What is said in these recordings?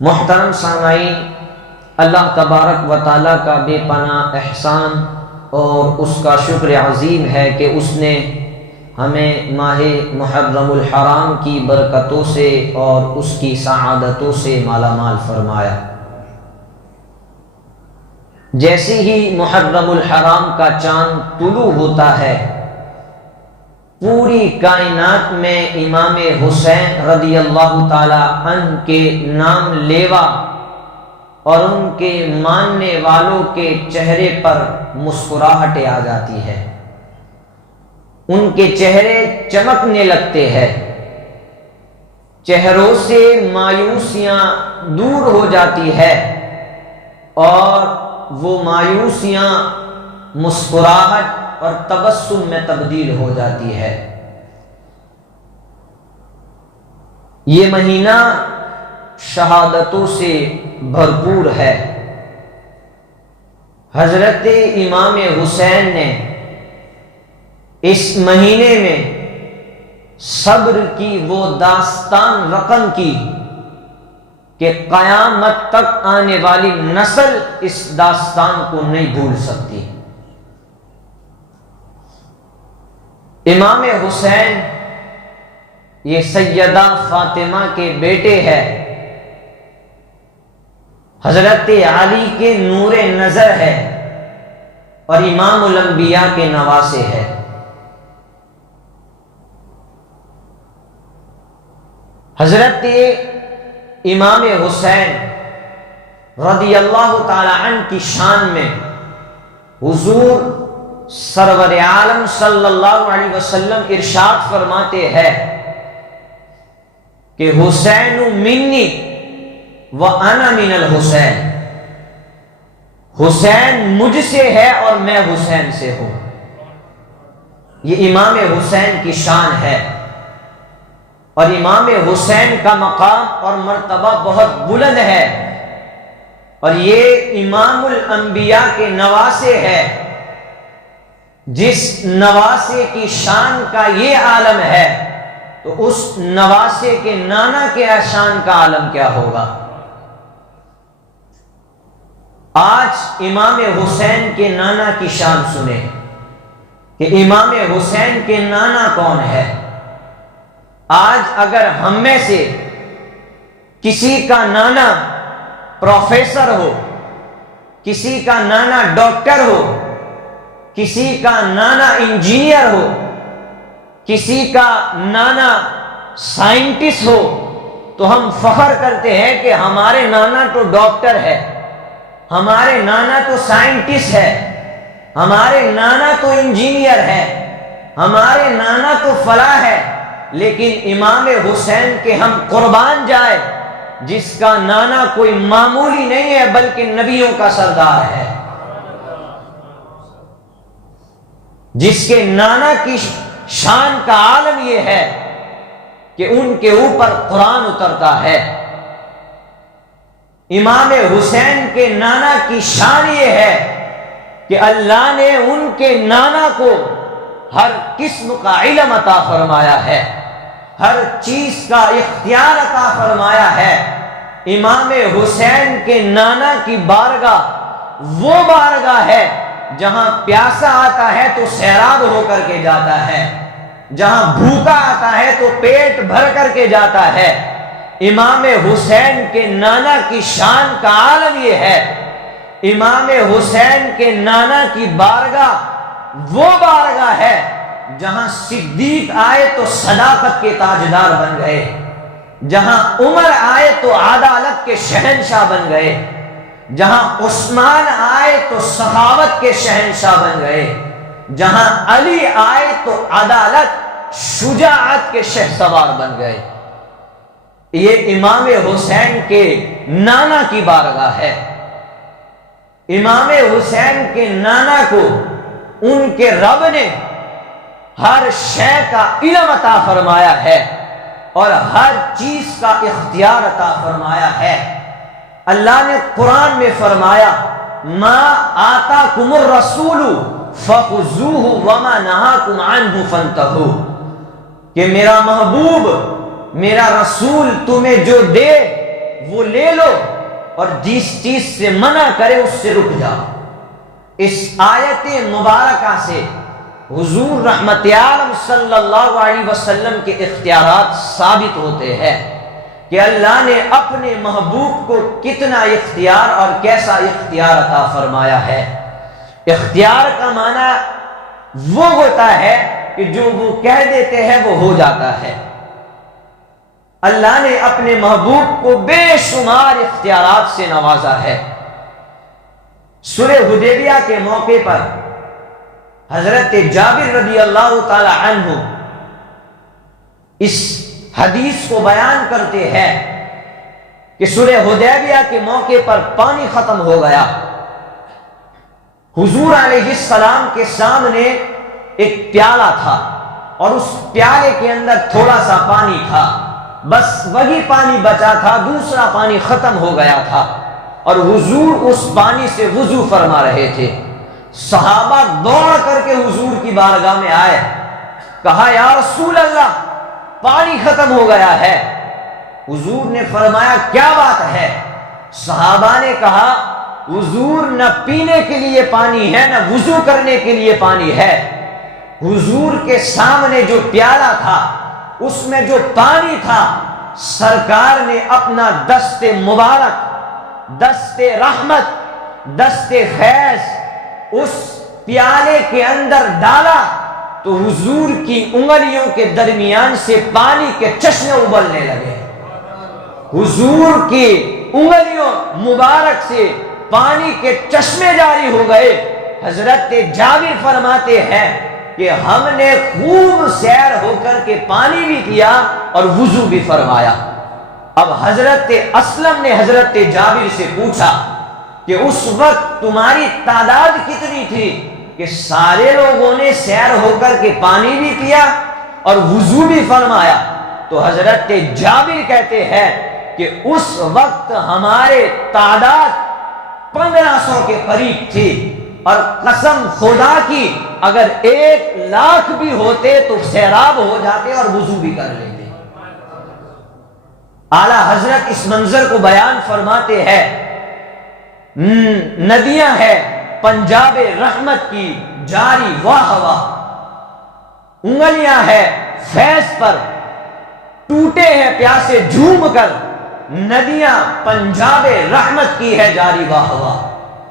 محترم سامعین، اللہ تبارک و تعالیٰ کا بے پناہ احسان اور اس کا شکر عظیم ہے کہ اس نے ہمیں ماہ محرم الحرام کی برکتوں سے اور اس کی سعادتوں سے مالا مال فرمایا۔ جیسے ہی محرم الحرام کا چاند طلوع ہوتا ہے، پوری کائنات میں امام حسین رضی اللہ تعالی عنہ کے نام لیوا اور ان کے ماننے والوں کے چہرے پر مسکراہٹیں آ جاتی ہے، ان کے چہرے چمکنے لگتے ہیں، چہروں سے مایوسیاں دور ہو جاتی ہے اور وہ مایوسیاں مسکراہٹ اور تبسم میں تبدیل ہو جاتی ہے۔ یہ مہینہ شہادتوں سے بھرپور ہے۔ حضرت امام حسین نے اس مہینے میں صبر کی وہ داستان رقم کی کہ قیامت تک آنے والی نسل اس داستان کو نہیں بھول سکتی۔ امام حسین یہ سیدہ فاطمہ کے بیٹے ہیں، حضرت علی کے نور نظر ہے اور امام الانبیاء کے نواسے ہے۔ حضرت امام حسین رضی اللہ تعالی عنہ کی شان میں حضور سرور عالم صلی اللہ علیہ وسلم ارشاد فرماتے ہیں کہ حسین منی وانا من الحسین، حسین مجھ سے ہے اور میں حسین سے ہوں۔ یہ امام حسین کی شان ہے اور امام حسین کا مقام اور مرتبہ بہت بلند ہے اور یہ امام الانبیاء کے نواسے ہے۔ جس نواسے کی شان کا یہ عالم ہے تو اس نواسے کے نانا کے شان کا عالم کیا ہوگا۔ آج امام حسین کے نانا کی شان سنیں کہ امام حسین کے نانا کون ہے۔ آج اگر ہم میں سے کسی کا نانا پروفیسر ہو، کسی کا نانا ڈاکٹر ہو، کسی کا نانا انجینئر ہو، کسی کا نانا سائنٹسٹ ہو، تو ہم فخر کرتے ہیں کہ ہمارے نانا تو ڈاکٹر ہے، ہمارے نانا تو سائنٹسٹ ہے، ہمارے نانا تو انجینئر ہے، ہمارے نانا تو فلاں ہے۔ لیکن امام حسین کے ہم قربان جائے جس کا نانا کوئی معمولی نہیں ہے بلکہ نبیوں کا سردار ہے، جس کے نانا کی شان کا عالم یہ ہے کہ ان کے اوپر قرآن اترتا ہے۔ امام حسین کے نانا کی شان یہ ہے کہ اللہ نے ان کے نانا کو ہر قسم کا علم عطا فرمایا ہے، ہر چیز کا اختیار عطا فرمایا ہے۔ امام حسین کے نانا کی بارگاہ وہ بارگاہ ہے جہاں پیاسا آتا ہے تو سیراب ہو کر کے جاتا ہے، جہاں بھوکا آتا ہے تو پیٹ بھر کر کے جاتا ہے۔ امام حسین کے نانا کی شان کا عالم یہ ہے، امام حسین کے نانا کی بارگاہ وہ بارگاہ ہے جہاں صدیق آئے تو صداقت کے تاجدار بن گئے، جہاں عمر آئے تو عدالت کے شہنشاہ بن گئے، جہاں عثمان آئے تو سخاوت کے شہنشاہ بن گئے، جہاں علی آئے تو عدالت شجاعت کے شہسوار بن گئے۔ یہ امام حسین کے نانا کی بارگاہ ہے۔ امام حسین کے نانا کو ان کے رب نے ہر شے کا علم عطا فرمایا ہے اور ہر چیز کا اختیار عطا فرمایا ہے۔ اللہ نے قرآن میں فرمایا ما آتاکم الرسول فخذوہ وما نہاکم عنہ فانتہوا، کہ میرا محبوب، میرا رسول تمہیں جو دے وہ لے لو اور جس چیز سے منع کرے اس سے رک جاؤ۔ اس آیت مبارکہ سے حضور رحمت عالم صلی اللہ علیہ وسلم کے اختیارات ثابت ہوتے ہیں کہ اللہ نے اپنے محبوب کو کتنا اختیار اور کیسا اختیار عطا فرمایا ہے۔ اختیار کا معنی وہ ہوتا ہے کہ جو وہ کہہ دیتے ہیں وہ ہو جاتا ہے۔ اللہ نے اپنے محبوب کو بے شمار اختیارات سے نوازا ہے۔ صلح حدیبیہ کے موقع پر حضرت جابر رضی اللہ تعالی عنہ اس حدیث کو بیان کرتے ہیں کہ صلح حدیبیہ کے موقع پر پانی ختم ہو گیا۔ حضور علیہ السلام کے سامنے ایک پیالہ تھا اور اس پیالے کے اندر تھوڑا سا پانی تھا، بس وہی پانی بچا تھا، دوسرا پانی ختم ہو گیا تھا اور حضور اس پانی سے وضو فرما رہے تھے۔ صحابہ دوڑ کر کے حضور کی بارگاہ میں آئے، کہا یا رسول اللہ پانی ختم ہو گیا ہے۔ حضور نے فرمایا کیا بات ہے؟ صحابہ نے کہا حضور نہ پینے کے لیے پانی ہے نہ وضو کرنے کے لیے پانی ہے۔ حضور کے سامنے جو پیالہ تھا اس میں جو پانی تھا، سرکار نے اپنا دست مبارک، دست رحمت، دست فیض اس پیالے کے اندر ڈالا تو حضور کی انگلیوں کے درمیان سے پانی کے چشمے ابلنے لگے۔ حضور کی انگلیوں مبارک سے پانی کے چشمے جاری ہو گئے۔ حضرت جابر فرماتے ہیں کہ ہم نے خوب سیر ہو کر کے پانی بھی پیا اور وضو بھی فرمایا۔ اب حضرت اسلم نے حضرت جابر سے پوچھا کہ اس وقت تمہاری تعداد کتنی تھی کہ سارے لوگوں نے سیر ہو کر کے پانی بھی پیا اور وضو بھی فرمایا؟ تو حضرت جابر کہتے ہیں کہ اس وقت ہمارے تعداد 1500 کے قریب تھی اور قسم خدا کی اگر 1,00,000 بھی ہوتے تو سیراب ہو جاتے اور وضو بھی کر لیتے۔ اعلیٰ حضرت اس منظر کو بیان فرماتے ہیں، ندیاں ہیں پنجاب رحمت کی جاری واہ واہ، انگلیاں ہیں فیض پر ٹوٹے ہیں پیاسے جھوم کر، ندیاں پنجاب رحمت کی ہے جاری واہ واہ۔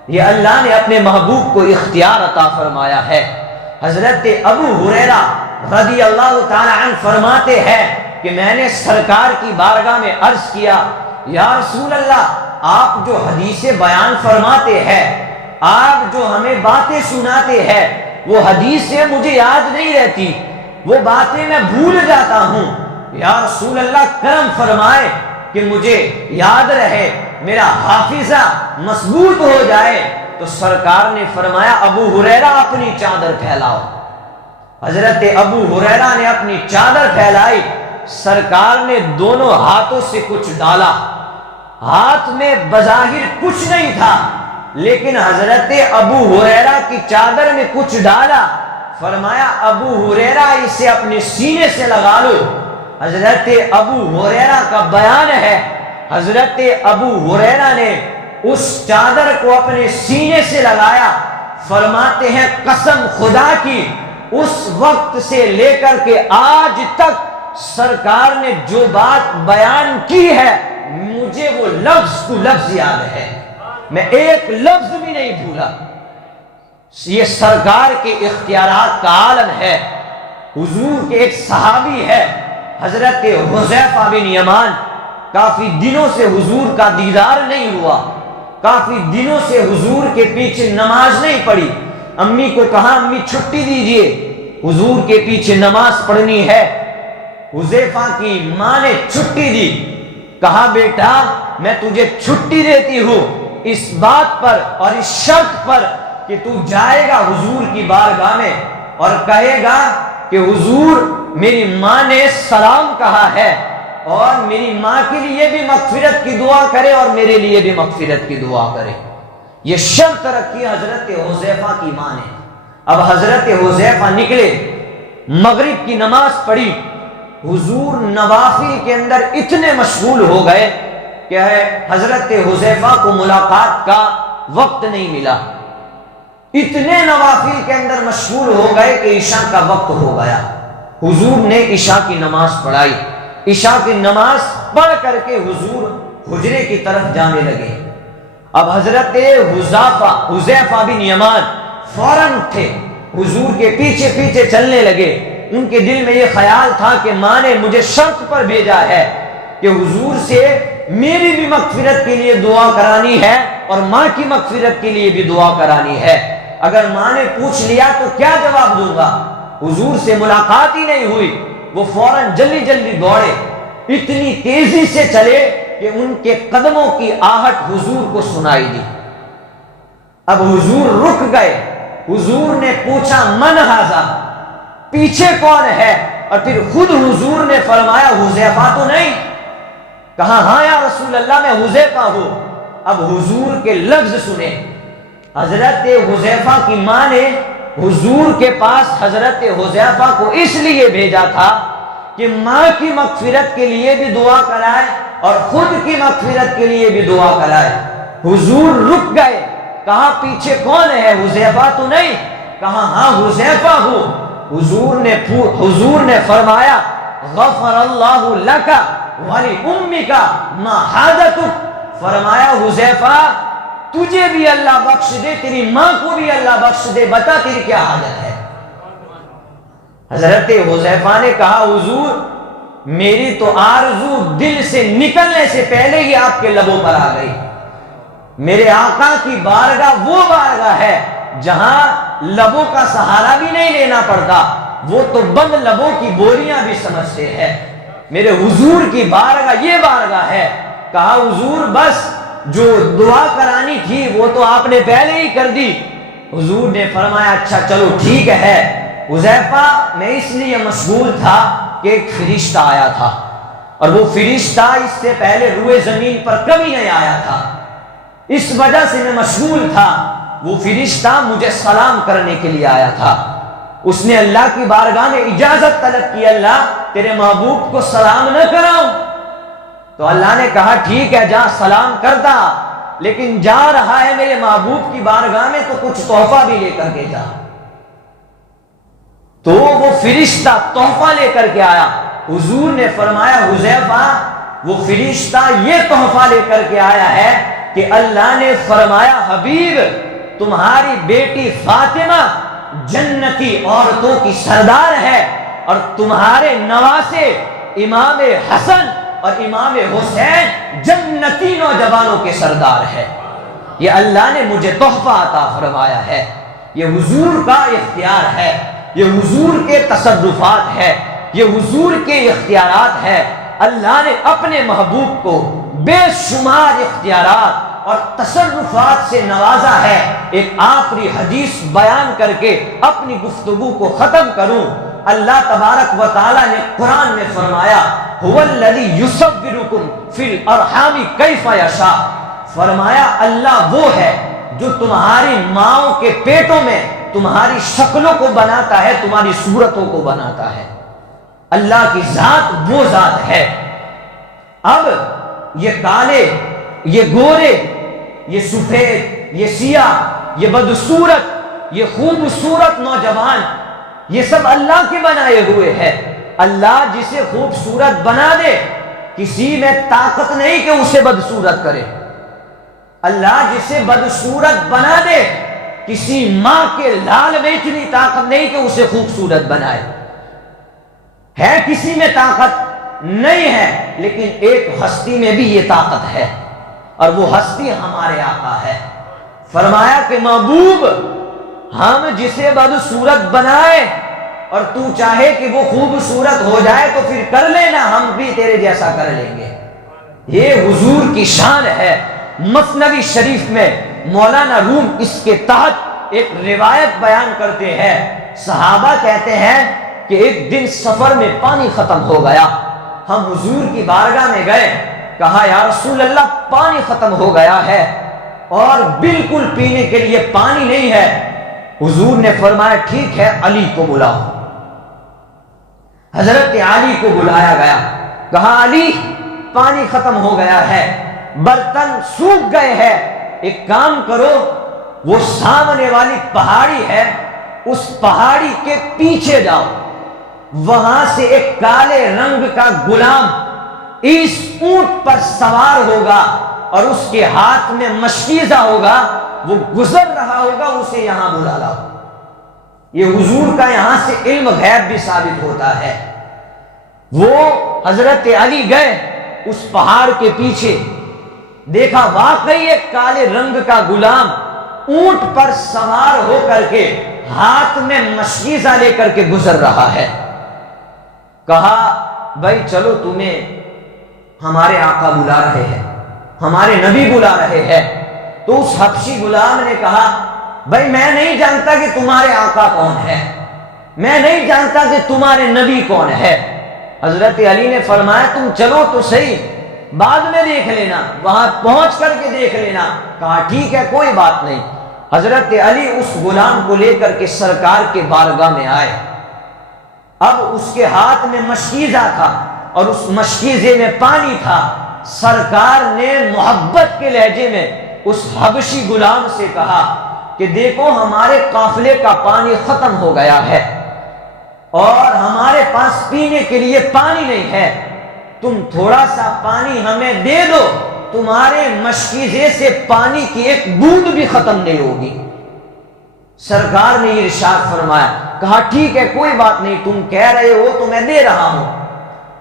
یہ اللہ نے اپنے محبوب کو اختیار عطا فرمایا ہے۔ حضرت ابو ہریرہ رضی اللہ تعالی عنہ فرماتے ہیں کہ میں نے سرکار کی بارگاہ میں عرض کیا یا رسول اللہ آپ جو حدیثیں بیان فرماتے ہیں، آپ جو ہمیں باتیں سناتے ہیں، وہ حدیثیں مجھے یاد نہیں رہتی، وہ باتیں میں بھول جاتا ہوں، یا رسول اللہ کرم فرمائے کہ مجھے یاد رہے، میرا حافظہ مضبوط ہو جائے۔ تو سرکار نے فرمایا ابو ہریرہ اپنی چادر پھیلاؤ۔ حضرت ابو ہریرہ نے اپنی چادر پھیلائی، سرکار نے دونوں ہاتھوں سے کچھ ڈالا، ہاتھ میں بظاہر کچھ نہیں تھا لیکن حضرت ابو ہریرہ کی چادر میں کچھ ڈالا، فرمایا ابو ہریرہ اسے اپنے سینے سے لگا لو۔ حضرت ابو ہریرہ کا بیان ہے، حضرت ابو ہریرہ نے اس چادر کو اپنے سینے سے لگایا، فرماتے ہیں قسم خدا کی اس وقت سے لے کر کے آج تک سرکار نے جو بات بیان کی ہے مجھے وہ لفظ کو لفظ یاد ہے، میں ایک لفظ بھی نہیں بھولا۔ یہ سرکار کے اختیارات کا عالم ہے۔ حضور کے ایک صحابی ہے حضرت حذیفہ بن یمان، کافی دنوں سے حضور کا دیدار نہیں ہوا، کافی دنوں سے حضور کے پیچھے نماز نہیں پڑھی۔ امی کو کہا امی چھٹی دیجئے، حضور کے پیچھے نماز پڑھنی ہے۔ حذیفہ کی ماں نے چھٹی دی، کہا بیٹا میں تجھے چھٹی دیتی ہوں اس بات پر اور اس شرط پر کہ تو جائے گا حضور کی بارگاہ میں اور کہے گا کہ حضور میری ماں نے سلام کہا ہے اور میری ماں کے لیے بھی مغفرت کی دعا کرے اور میرے لیے بھی مغفرت کی دعا کرے۔ یہ شرط رکھی حضرت حذیفہ کی ماں نے۔ اب حضرت حذیفہ نکلے، مغرب کی نماز پڑھی، حضور نوافل کے اندر اتنے مشغول ہو گئے کہ حضرت حذیفہ کو ملاقات کا وقت نہیں ملا، اتنے نوافل کے اندر مشغول ہو گئے کہ عشاء کا وقت ہو گیا۔ حضور نے عشاء کی نماز پڑھائی، عشاء کی نماز پڑھ کر کے حضور حجرے کی طرف جانے لگے۔ اب حضرت حذیفہ بن یمان فوراً اٹھے، حضور کے پیچھے پیچھے چلنے لگے۔ ان کے دل میں یہ خیال تھا کہ ماں نے مجھے شرط پر بھیجا ہے کہ حضور سے میری بھی مغفرت کے لیے دعا کرانی ہے اور ماں کی مغفرت کے لیے بھی دعا کرانی ہے۔ اگر ماں نے پوچھ لیا تو کیا جواب دوں گا؟ حضور سے ملاقات ہی نہیں ہوئی۔ وہ فوراً جلدی جلدی دوڑے، اتنی تیزی سے چلے کہ ان کے قدموں کی آہٹ حضور کو سنائی دی۔ اب حضور رک گئے، حضور نے پوچھا من ھذا، پیچھے کون ہے؟ اور پھر خود حضور نے فرمایا حذیفہ تو نہیں؟ کہا ہاں یا رسول اللہ میں حذیفہ ہوں۔ اب حضور کے لفظ سنے، حضرت حذیفہ کی ماں نے حضور کے پاس حضرت حذیفہ کو اس لیے بھیجا تھا کہ ماں کی مغفرت کے لیے بھی دعا کرائے اور خود کی مغفرت کے لیے بھی دعا کرائے۔ حضور رک گئے، کہا پیچھے کون ہے؟ حذیفہ تو نہیں؟ کہا ہاں حذیفہ ہوں۔ حضور نے فرمایا غفر اللہ لک ولی امک ما حاجتک، فرمایا حذیفہ تجھے بھی اللہ بخش دے، تیری ماں کو بھی اللہ بخش دے، بتا تیری کیا حاجت ہے؟ حضرت حذیفہ نے کہا حضور میری تو آرزو دل سے نکلنے سے پہلے ہی آپ کے لبوں پر آ گئی۔ میرے آقا کی بارگاہ وہ بارگاہ ہے جہاں لبوں کا سہارا بھی نہیں لینا پڑتا، وہ تو بند لبوں کی بوریاں بھی سمجھتے ہیں۔ میرے حضور کی بارگاہ یہ بارگاہ ہے۔ کہا حضور بس جو دعا کرانی تھی وہ تو آپ نے پہلے ہی کر دی۔ حضور نے فرمایا اچھا چلو ٹھیک ہے۔ حذیفہ میں اس لیے مشغول تھا کہ ایک فرشتہ آیا تھا، اور وہ فرشتہ اس سے پہلے روئے زمین پر کبھی نہیں آیا تھا، اس وجہ سے میں مشغول تھا۔ وہ فرشتہ مجھے سلام کرنے کے لیے آیا تھا، اس نے اللہ کی بارگاہ میں اجازت طلب کی اللہ تیرے محبوب کو سلام نہ کراؤں؟ تو اللہ نے کہا ٹھیک ہے جا سلام کرتا، لیکن جا رہا ہے میرے محبوب کی بارگاہ میں تو کچھ تحفہ بھی لے کر کے جا۔ تو وہ فرشتہ تحفہ لے کر کے آیا۔ حضور نے فرمایا حذیفہ وہ فرشتہ یہ تحفہ لے کر کے آیا ہے کہ اللہ نے فرمایا حبیب تمہاری بیٹی فاطمہ جنتی عورتوں کی سردار ہے، اور تمہارے نواسے امام حسن اور امام حسین جنتی نوجوانوں کے سردار ہے۔ یہ اللہ نے مجھے تحفہ عطا فرمایا ہے، یہ حضور کا اختیار ہے، یہ حضور کے تصرفات ہے، یہ حضور کے اختیارات ہے۔ اللہ نے اپنے محبوب کو بے شمار اختیارات اور تصرفات سے نوازا ہے۔ ایک آخری حدیث بیان کر کے اپنی گفتگو کو ختم کروں۔ اللہ تبارک و تعالی نے قرآن میں فرمایا هو الذی یصورکم فی الارحام کیف یشاء، فرمایا اللہ وہ ہے جو تمہاری ماؤں کے پیٹوں میں تمہاری شکلوں کو بناتا ہے، تمہاری صورتوں کو بناتا ہے۔ اللہ کی ذات وہ ذات ہے۔ اب یہ کالے، یہ گورے، یہ سفید، یہ سیاہ، یہ بدصورت، یہ خوبصورت نوجوان، یہ سب اللہ کے بنائے ہوئے ہیں۔ اللہ جسے خوبصورت بنا دے کسی میں طاقت نہیں کہ اسے بدصورت کرے۔ اللہ جسے بدصورت بنا دے کسی ماں کے لال میں اتنی طاقت نہیں کہ اسے خوبصورت بنائے۔ ہے کسی میں طاقت نہیں ہے، لیکن ایک ہستی میں بھی یہ طاقت ہے، اور وہ ہستی ہمارے آقا ہے۔ فرمایا کہ محبوب ہم جسے بدصورت بنائے اور تو چاہے کہ وہ خوبصورت ہو جائے تو پھر کر لینا، ہم بھی تیرے جیسا کر لیں گے۔ یہ حضور کی شان ہے۔ مثنوی شریف میں مولانا روم اس کے تحت ایک روایت بیان کرتے ہیں۔ صحابہ کہتے ہیں کہ ایک دن سفر میں پانی ختم ہو گیا، ہم حضور کی بارگاہ میں گئے، کہا یا رسول اللہ پانی ختم ہو گیا ہے اور بالکل پینے کے لیے پانی نہیں ہے۔ حضور نے فرمایا ٹھیک ہے علی کو بلاؤ۔ حضرت علی کو بلایا گیا، کہا علی پانی ختم ہو گیا ہے، برتن سوکھ گئے ہیں، ایک کام کرو، وہ سامنے والی پہاڑی ہے، اس پہاڑی کے پیچھے جاؤ، وہاں سے ایک کالے رنگ کا غلام اس اونٹ پر سوار ہوگا اور اس کے ہاتھ میں مشکیزہ ہوگا، وہ گزر رہا ہوگا، اسے یہاں بلا لاؤ۔ یہ حضور کا یہاں سے علم غیب بھی ثابت ہوتا ہے۔ وہ حضرت علی گئے اس پہاڑ کے پیچھے، دیکھا واقعی ایک کالے رنگ کا غلام اونٹ پر سوار ہو کر کے ہاتھ میں مشکیزہ لے کر کے گزر رہا ہے۔ کہا بھائی چلو، تمہیں ہمارے آقا بلا رہے ہیں، ہمارے نبی بلا رہے ہیں۔ تو اس حبشی غلام نے کہا بھائی میں نہیں جانتا کہ تمہارے آقا کون ہے، میں نہیں جانتا کہ تمہارے نبی کون ہے۔ حضرت علی نے فرمایا تم چلو تو صحیح، بعد میں دیکھ لینا، وہاں پہنچ کر کے دیکھ لینا۔ کہا ٹھیک ہے، کوئی بات نہیں۔ حضرت علی اس غلام کو لے کر کے سرکار کے بارگاہ میں آئے۔ اب اس کے ہاتھ میں مشکیزہ تھا اور اس مشکیزے میں پانی تھا۔ سرکار نے محبت کے لہجے میں اس حبشی غلام سے کہا کہ دیکھو ہمارے قافلے کا پانی ختم ہو گیا ہے اور ہمارے پاس پینے کے لیے پانی نہیں ہے، تم تھوڑا سا پانی ہمیں دے دو، تمہارے مشکیزے سے پانی کی ایک بوند بھی ختم نہیں ہوگی۔ سرکار نے ارشاد فرمایا، کہا ٹھیک ہے کوئی بات نہیں، تم کہہ رہے ہو تو میں دے رہا ہوں۔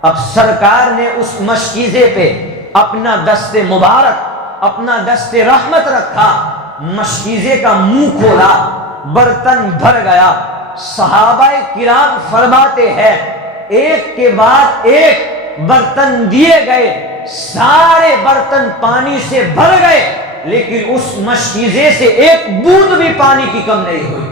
اب سرکار نے اس مشکیزے پہ اپنا دست مبارک، اپنا دست رحمت رکھا، مشکیزے کا منہ کھولا، برتن بھر گیا۔ صحابہ کرام فرماتے ہیں ایک کے بعد ایک برتن دیے گئے، سارے برتن پانی سے بھر گئے، لیکن اس مشکیزے سے ایک بوند بھی پانی کی کم نہیں ہوئی،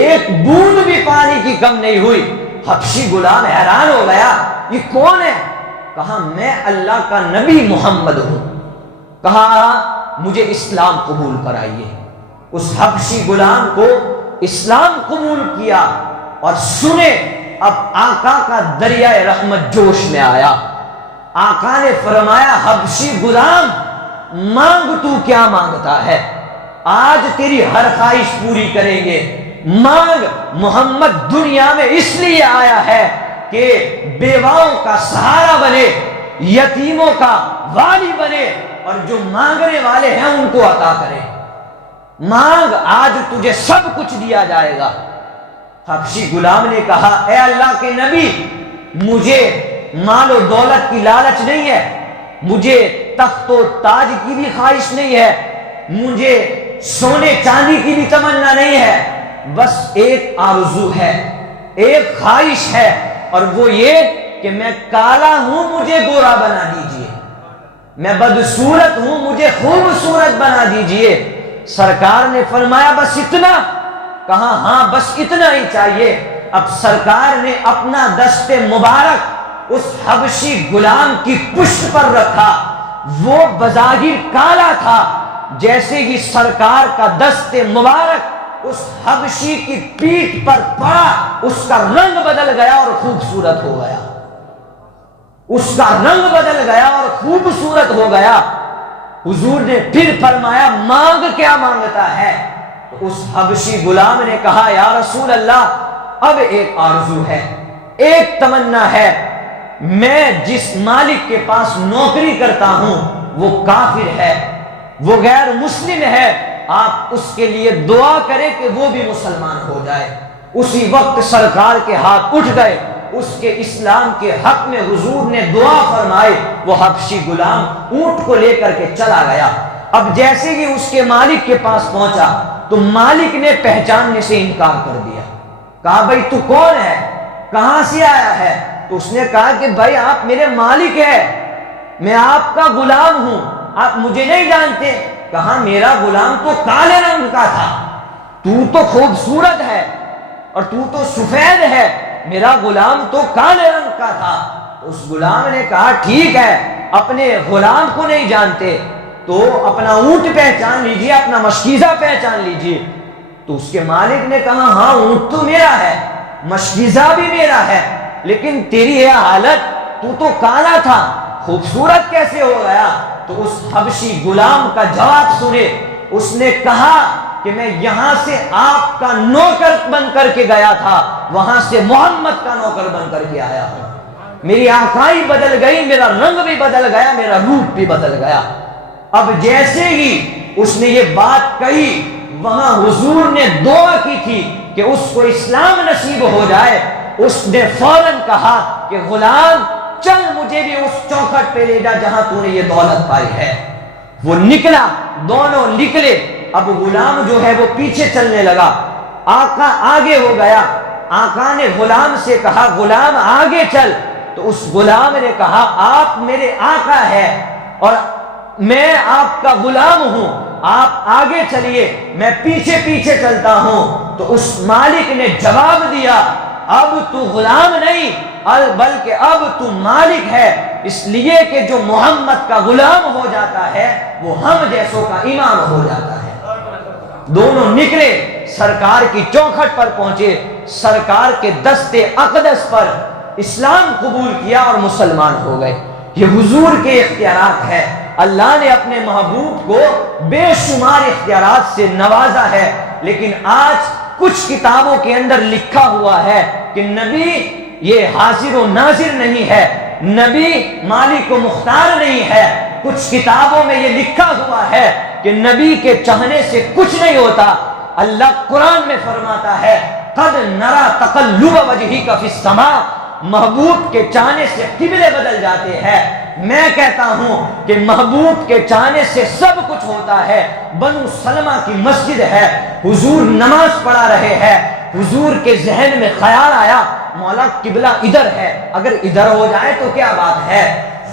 ایک بوند بھی پانی کی کم نہیں ہوئی۔ حبشی غلام حیران ہو گیا، یہ کون ہے؟ کہا میں اللہ کا نبی محمد ہوں۔ کہا مجھے اسلام قبول کرائیے۔ اس حبشی غلام کو اسلام قبول کیا اور سنے اب آقا کا دریائے رحمت جوش میں آیا۔ آقا نے فرمایا حبشی غلام مانگ، تو کیا مانگتا ہے؟ آج تیری ہر خواہش پوری کریں گے، مانگ۔ محمد دنیا میں اس لیے آیا ہے کہ بیواؤں کا سہارا بنے، یتیموں کا والی بنے، اور جو مانگنے والے ہیں ان کو عطا کرے۔ مانگ، آج تجھے سب کچھ دیا جائے گا۔ حبشی غلام نے کہا اے اللہ کے نبی، مجھے مال و دولت کی لالچ نہیں ہے، مجھے تخت و تاج کی بھی خواہش نہیں ہے، مجھے سونے چاندی کی بھی تمنا نہیں ہے، بس ایک آرزو ہے، ایک خواہش ہے، اور وہ یہ کہ میں کالا ہوں مجھے گورا بنا دیجئے، میں بدصورت ہوں مجھے خوبصورت بنا دیجئے۔ سرکار نے فرمایا بس اتنا؟ کہا ہاں بس اتنا ہی چاہیے۔ اب سرکار نے اپنا دست مبارک اس حبشی غلام کی پشت پر رکھا، وہ بظاہر کالا تھا، جیسے ہی سرکار کا دست مبارک اس حبشی کی پیٹھ پر پڑا، اس کا رنگ بدل گیا اور خوبصورت ہو گیا، اس کا رنگ بدل گیا اور خوبصورت ہو گیا۔ حضور نے پھر فرمایا مانگ، کیا مانگتا ہے؟ تو اس حبشی غلام نے کہا یا رسول اللہ اب ایک آرزو ہے، ایک تمنا ہے، میں جس مالک کے پاس نوکری کرتا ہوں وہ کافر ہے، وہ غیر مسلم ہے، آپ اس کے لیے دعا کریں کہ وہ بھی مسلمان ہو جائے۔ اسی وقت سرکار کے ہاتھ اٹھ گئے، اس کے اسلام کے حق میں حضور نے دعا فرمائی، وہ حبشی غلام اونٹ کو لے کر کے چلا گیا۔ اب جیسے ہی اس کے مالک کے پاس پہنچا تو مالک نے پہچاننے سے انکار کر دیا، کہا بھائی تو کون ہے، کہاں سے آیا ہے؟ تو اس نے کہا کہ بھائی آپ میرے مالک ہیں، میں آپ کا غلام ہوں، آپ مجھے نہیں جانتے۔ کہا میرا غلام تو کالے رنگ کا تھا، تو تو خوبصورت ہے اور تو تو سفید ہے، میرا غلام تو کالے رنگ کا تھا۔ اس غلام نے کہا ٹھیک ہے، اپنے غلام کو نہیں جانتے تو اپنا اونٹ پہچان لیجئے، اپنا مشکیزہ پہچان لیجئے۔ تو اس کے مالک نے کہا ہاں اونٹ تو میرا ہے، مشکیزہ بھی میرا ہے، لیکن تیری یہ حالت، تو کالا تھا، خوبصورت کیسے ہو گیا؟ تو اس حبشی غلام کا جواب سنے، اس نے کہا کہ میں یہاں سے آپ کا نوکر بن کر کے گیا تھا، وہاں سے محمد کا نوکر بن کر کے آیا ہوں، میری آنکھیں بدل گئی، میرا رنگ بھی بدل گیا، میرا روپ بھی بدل گیا۔ اب جیسے ہی اس نے یہ بات کہی، وہاں حضور نے دعا کی تھی کہ اس کو اسلام نصیب ہو جائے، اس نے فوراً کہا کہ غلام چل مجھے بھی اس چوکھٹ پہ لے جا جہاں تو نے یہ دولت پائی ہے۔ وہ نکلا، دونوں نکلے، اب غلام جو ہے وہ پیچھے چلنے لگا، آقا آگے ہو گیا، آقا نے غلام سے کہا غلام آگے چل، تو اس غلام نے کہا آپ میرے آقا ہے اور میں آپ کا غلام ہوں، آپ آگے چلیے میں پیچھے پیچھے چلتا ہوں۔ تو اس مالک نے جواب دیا اب تو غلام نہیں بلکہ اب تو مالک ہے، اس لیے کہ جو محمد کا غلام ہو جاتا ہے وہ ہم جیسوں کا امام ہو جاتا ہے۔ دونوں نکلے، سرکار کی چوکھٹ پر پہنچے، سرکار کے دست اقدس پر اسلام قبول کیا اور مسلمان ہو گئے۔ یہ حضور کے اختیارات ہے، اللہ نے اپنے محبوب کو بے شمار اختیارات سے نوازا ہے، لیکن آج کچھ کتابوں کے اندر لکھا ہوا ہے کہ نبی یہ حاضر و ناظر نہیں ہے، نبی مالک و مختار نہیں ہے۔ کچھ کتابوں میں یہ لکھا ہوا ہے کہ نبی کے چاہنے سے کچھ نہیں ہوتا۔ اللہ قرآن میں فرماتا ہے قد نرا تقلب وجہک فی السماء، محبوب کے چاہنے سے قبلے بدل جاتے ہیں۔ میں کہتا ہوں کہ محبوب کے چاہنے سے سب کچھ ہوتا ہے۔ بنو سلمہ کی مسجد ہے، حضور نماز پڑھا رہے ہیں، حضور کے ذہن میں خیال آیا مولا قبلہ ادھر ہے، اگر ادھر ہو جائے تو کیا بات ہے،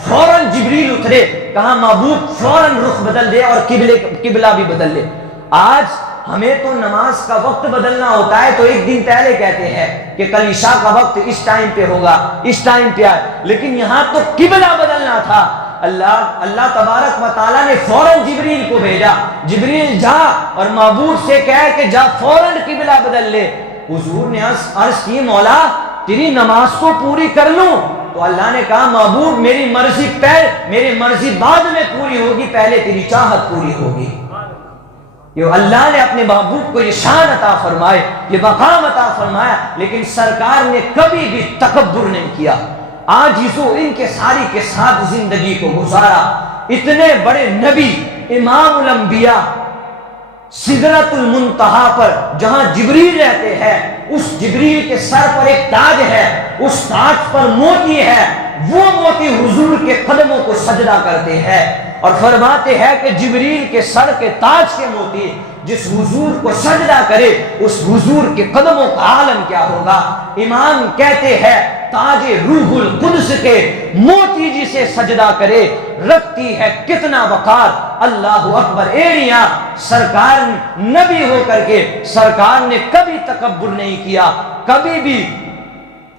فوراً جبریل اترے، کہا محبوب فوراً رخ بدل دے اور قبلہ بھی بدل لے۔ آج ہمیں تو نماز کا وقت بدلنا ہوتا ہے تو ایک دن پہلے کہتے ہیں کہ کل عشاء کا وقت اس ٹائم پہ ہوگا، اس ٹائم پہ آئے، لیکن یہاں تو قبلہ بدلنا تھا۔ اللہ تبارک و تعالیٰ نے فوراً جبریل کو بھیجا، جبریل جا اور محبوب سے کہے کہ جا فوراً قبلہ بدل لے۔ حضور نے عرض کی مولا تیری نماز کو پوری کر لوں، تو اللہ نے کہا محبوب میری مرضی بعد میں پوری ہوگی، پہلے تیری چاہت پوری ہوگی۔ یہ اللہ نے اپنے محبوب کو یہ شان عطا فرمائے، یہ مقام عطا فرمایا، لیکن سرکار نے کبھی بھی تکبر نہیں کیا، عاجزو ان کے ساری کے ساتھ زندگی کو گزارا۔ اتنے بڑے نبی، امام الانبیاء، سدرۃ المنتہا پر جہاں جبریل رہتے ہیں، اس جبریل کے سر پر ایک تاج ہے، اس تاج پر موتی ہے، وہ موتی حضور کے قدموں کو سجدہ کرتے ہیں اور فرماتے ہیں کہ جبریل کے سر کے تاج کے موتی جس حضور کو سجدہ کرے اس حضور کے قدموں کا عالم کیا ہوگا۔ امام کہتے ہیں تاج روح القدس کے موتی جسے سجدہ کرے رکھتی ہے کتنا وقار، اللہ اکبر۔ ایڑیاں سرکار نبی ہو کر کے سرکار نے کبھی تکبر نہیں کیا، کبھی بھی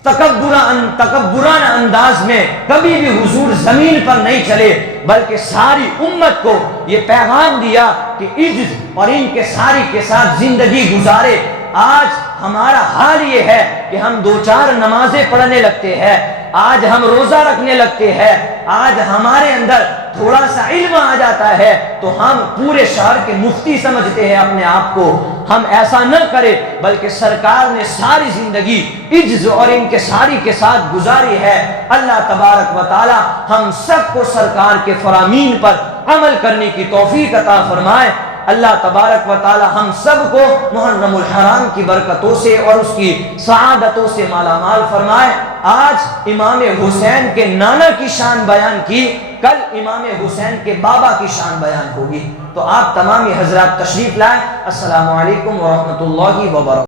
تکبرانہ انداز میں کبھی بھی حضور زمین پر نہیں چلے، بلکہ ساری امت کو یہ پیغام دیا کہ عجز اور ان کے ساری کے ساتھ زندگی گزارے۔ آج ہمارا حال یہ ہے کہ ہم دو چار نمازیں پڑھنے لگتے ہیں، آج ہم روزہ رکھنے لگتے ہیں، آج ہمارے اندر تھوڑا سا علم آ جاتا ہے تو ہم پورے شہر کے مفتی سمجھتے ہیں اپنے آپ کو۔ ہم ایسا نہ کرے، بلکہ سرکار نے ساری زندگی عجز اور ان کے ساری کے ساتھ گزاری ہے۔ اللہ تبارک و تعالی ہم سب کو سرکار کے فرامین پر عمل کرنے کی توفیق عطا فرمائے۔ اللہ تبارک و تعالی ہم سب کو محرم الحرام کی برکتوں سے اور اس کی سعادتوں سے مالا مال فرمائے۔ آج امام حسین کے نانا کی شان بیان کی، کل امام حسین کے بابا کی شان بیان ہوگی، تو آپ تمامی حضرات تشریف لائیں۔ السلام علیکم ورحمۃ اللہ وبرکاتہ۔